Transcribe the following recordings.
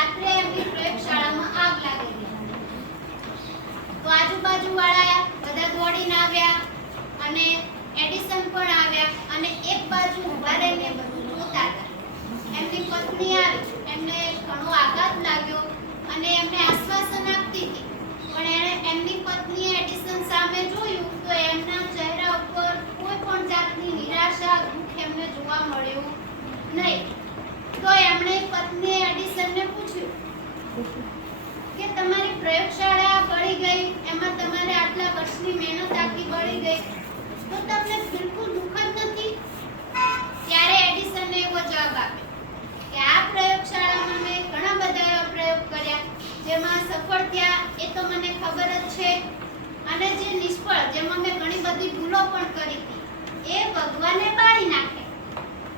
રાત્રે એમની પ્રયોગશાળામાં આગ લાગી ગઈ. તો આજુબાજુ વાળા બધા દોડીને આવ્યા અને એડિસન પણ આવ્યા અને એક બાજુ ઊભા રહીને બધું જોતા હતા. એમની પત્ની આવી, એમને ઘણો આઘાત લાગ્યો અને એમને આશ્વાસન આપતી હતી, પણ એમની પત્નીએ એડિસન સામે જોયું તો એમના ચહેરા ઉપર કોઈ પણ જાતની નિરાશા, દુઃખ એમને જોવા મળ્યું નહીં. તો એમણે પત્નીએ એડિસનને પૂછ્યું કે તમારી પ્રયોગશાળા બળી ગઈ, એમાં તમારે આટલા વર્ષની મહેનત આખી બળી ગઈ, તો તમને બિલકુલ દુઃખ જ નથી? ત્યારે એડિસને એવો જવાબ આપ્યો કે આ પ્રયોગશાળામાં મેં ઘણા બધા એવા પ્રયોગ કર્યા જેમાં સફળ થયા એ તો મને ખબર જ છે, અને જે નિષ્ફળ, જેમાં મેં ઘણી બધી ભૂલો પણ કરી હતી, એ ભગવાને બાળી નાખે.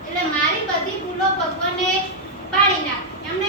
એટલે મારી બધી ભૂલો ભગવાને બાળી નાખી. એમણે